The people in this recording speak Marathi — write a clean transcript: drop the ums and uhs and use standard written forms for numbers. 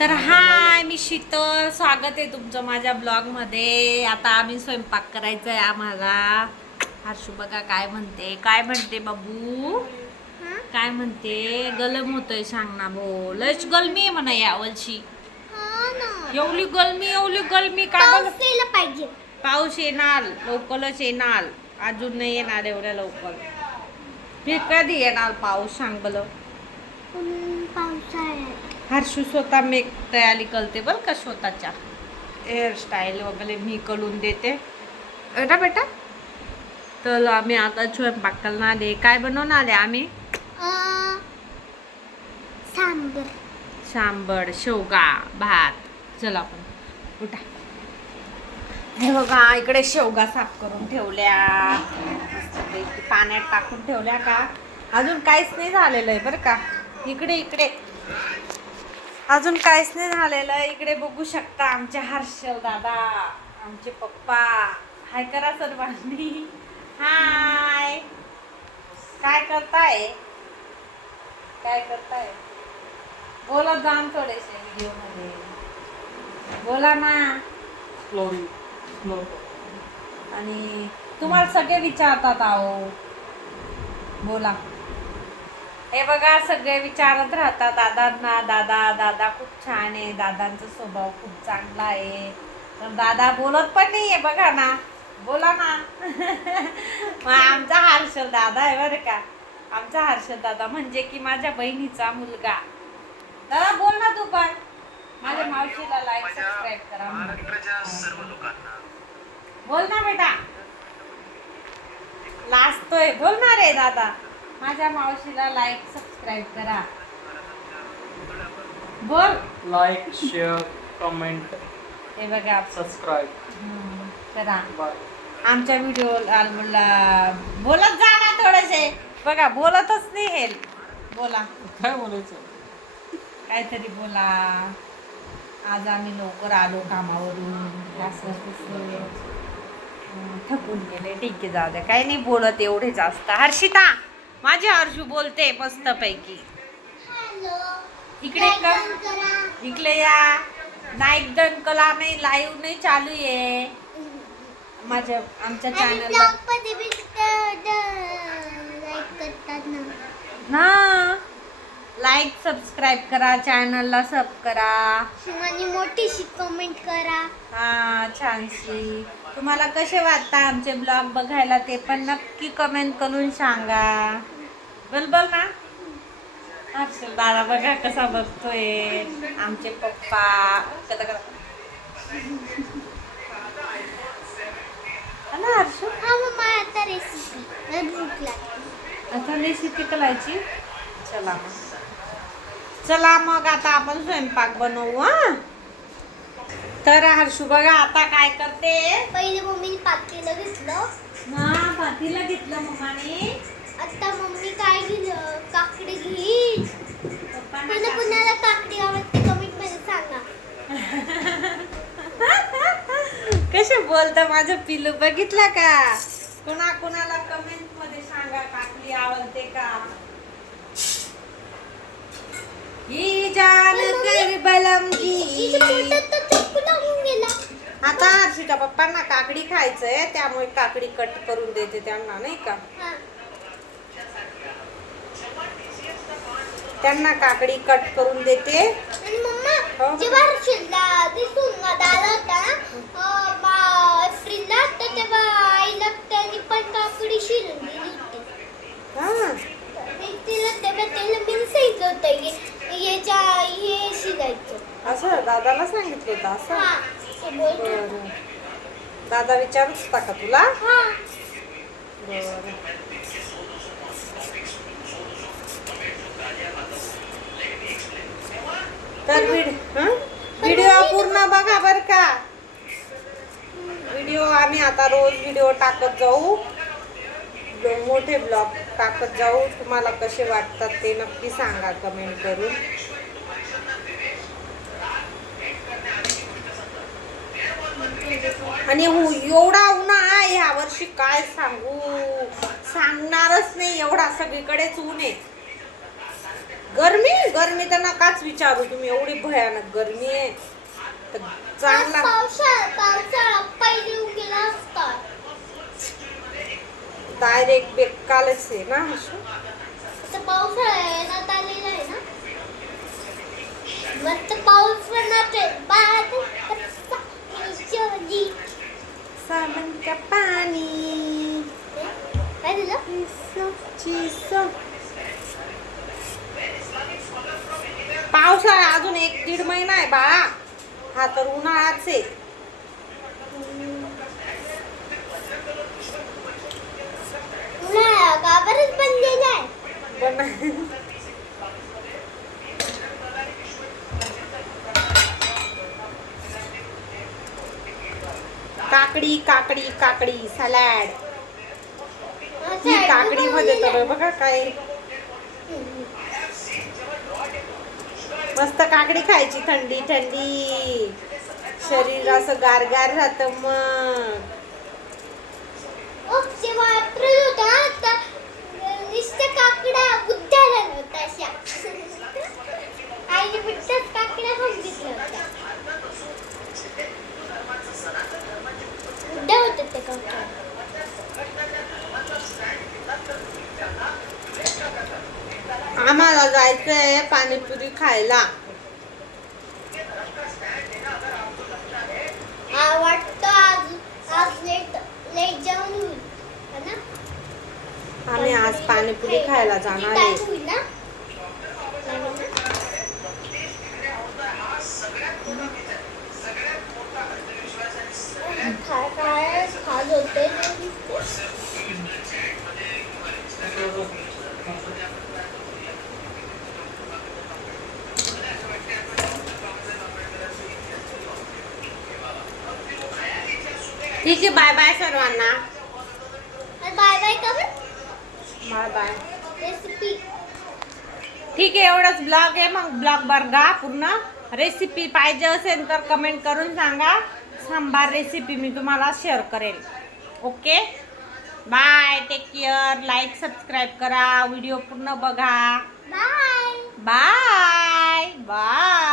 तर हाय, मी शीतल. स्वागत आहे तुमचं माझ्या ब्लॉगमध्ये. आता आम्ही स्वयंपाक करायचा आहे आम्हाला. हर्षू बघा काय म्हणते, काय म्हणते बाबू, काय म्हणते. गलम होतोय सांग ना भाऊ. लयच गलमी आहे म्हणा या वर्षी. एवढी गलमी काय बघ. पाहिजे पाऊस येणार लवकरच येणार. अजून नाही येणार एवढ्या लवकर. फिर कधी येणार पाऊस सांग बलं. पावसाळ्यात हर्षू स्वतः मेक तयारी करते बरं का. स्वतःच्या हेअरस्टाईल वगैरे मी करून देते बेटा बेटा. तर आम्ही आता स्वयंपाक करणार आहे. काय बनवणार आहे आम्ही? सांबर. सांबर, शेवगा, भात. चला आपण उठा. हे बघा इकडे शेवगा साफ करून ठेवल्या, मस्तपैकी पाण्यात टाकून ठेवल्या का. अजून काहीच नाही झालेलं आहे बरं का. इकडे इकडे अजून काहीच नाही झालेलं. इकडे बघू शकता आमचे हर्षल दादा, आमचे पप्पा. हाय करा सर्वांनी. हाय. काय करताय, काय करताय? बोला जाण थोडेसे व्हिडिओ मध्ये. बोला ना. आणि तुम्हाला सगळे विचारतात आहो. बोला. हे बघा सगळे विचारत राहतात दादांना. दादा दादा खूप छान आहे, दादांचा स्वभाव खूप चांगला आहे. तर दादा बोलत पण नाहीये बघा ना. बोला ना. मग आमचा हर्षल दादा आहे बरं का. आमचा हर्षल दादा म्हणजे की माझ्या बहिणीचा मुलगा. दादा बोल ना तू पण. माझ्या मावशीला लाईक सबस्क्राईब करा. बोल ना बेटा. लाजतोय. बोलणार आहे दादा. माझ्या मावशीला लाईक सबस्क्राईब करा. बोल. लाईक, शेअर, कमेंट, हे बघा सबस्क्राईब करा बाय. आमच्या व्हिडिओला. बोलत जा ना थोडेसे. बघा बोलतच नाही हे. बोला काय बोलायचं? काहीतरी बोला. आज आम्ही लवकर आलो कामावरून. असं तसं. थकून गेले. ठीक आहे जाऊ द्या. काही नाही बोलत एवढे जास्त. हर्षिता माझी हर्षू बोलते मस्त पैकी. इकडे इकडे या. नाईक डन कला नाही, लाईव्ह नाही चालू आहे माझ्या आमच्या चॅनलला ना. लाईक सबस्क्राईब करा, चॅनलला सब करा आणि मोठीशी कमेंट करा. हा छानशी. तुम्हाला कसे वाटतात आमचे ब्लॉग बघायला ते पण नक्की कमेंट करून सांगा. बलबल ना. हर्षल दादा बघा कसा बघतोय. आमचे पप्पा कदा कदा. ना हर्षू. हा मम्मा आता रेसिपी मला भूक लागली. आता रेसिपी करायची. चला मग. चला मग आता आपण स्वयंपाक बनवू. हा तर हर्षू बघा आता काय करते. पहिले मम्मीने पातेलं घेतलं. हा पातीला घेतलं मम्माने. आता मम्मी काय घेईल? काकडी घेईल. मला कुणाला काकडी आवडते कमेंट मध्ये सांगा. कसे बोलतं माझं पिल्लू बघितलं का. कुणाला कमेंट मध्ये सांगा काकडी आवडते का. ही जान कर बलम की. आता हर्षूच्या पप्पांना काकडी खायचंय त्यामुळे काकडी कट करून देते त्यांना नाही का. त्यांना काकडी कट करून देते. आणि मम्मा जेव्हा हर्षलला दिसून दादा होता एप्रिलला तर तेव्हा आईला त्यांनी पण काकडी शिरून दिली होती. हा तिला तेव्हा त्याला मी सांगितलं होतं की याच्या हे शिजायचं. असं दादाला सांगितलं होतं असं. हा ते बोलतो. बरं. दादा विचारत होता का तुला? हा बरं. तर व्हिडिओ पूर्ण बघा बर का. व्हिडिओ आम्ही आता रोज व्हिडिओ टाकत जाऊ. मोठे ब्लॉग टाकत जाऊ. तुम्हाला कसे वाटतात ते नक्की सांगा कमेंट करून. आणि एवढा उन्हाळा ह्या वर्षी काय सांगू. सांगणारच नाही एवढा. सगळीकडेच ऊन आहे. गरमी तर नकाच विचारू तुम्ही, एवढी भयानक गरमी आहे तर चांगला. पावसाळा पहिले येऊन गेला असता. डायरेक्ट बेकालच आहे ना हर्षू. आता पावसाळा येण्यात आलेला आहे ना, मस्त पाऊस पडणार साबण का पाणी काय झालं? पावसाळा अजून 1-1.5 महिना आहे बाळा, हा तर उन्हाळाच आहे. उन्हाळा का बरंच बनलेला आहे. पण काकडी काकडी काकडी सॅलड. ही काकडी मध्ये तर बघा काय मस्त काकडी खायची, थंडी थंडी शरीर असं गारगार राहत. मग तेव्हा एप्रिल होता, आता नुसत्या काकड्या बुद्ध्या झाल्या होत्या अशा. आईने बुद्ध्याच काकड्या खाऊन घेतल्या होत्या. बुद्ध्या होत्या त्या काकड्या. आम्हाला जायचंय पाणीपुरी खायला. वाटतं आज लेट जेवण होईल है ना. आम्ही आज पाणीपुरी खायला जाणार आहे. होईल ना. काय खात होते. ठीक आहे, बाय बाय सर्वांना. बाय बाय का बरं. Bye bye. रेसिपी ठीक आहे, एवढंच ब्लॉग आहे. मग ब्लॉग बघा पूर्ण. रेसिपी पाहिजे असेल तर कमेंट करून सांगा. सांबार रेसिपी मी तुम्हाला शेअर करेल. Okay bye, take care. Like subscribe करा, व्हिडिओ पूर्ण बघा. Bye bye bye.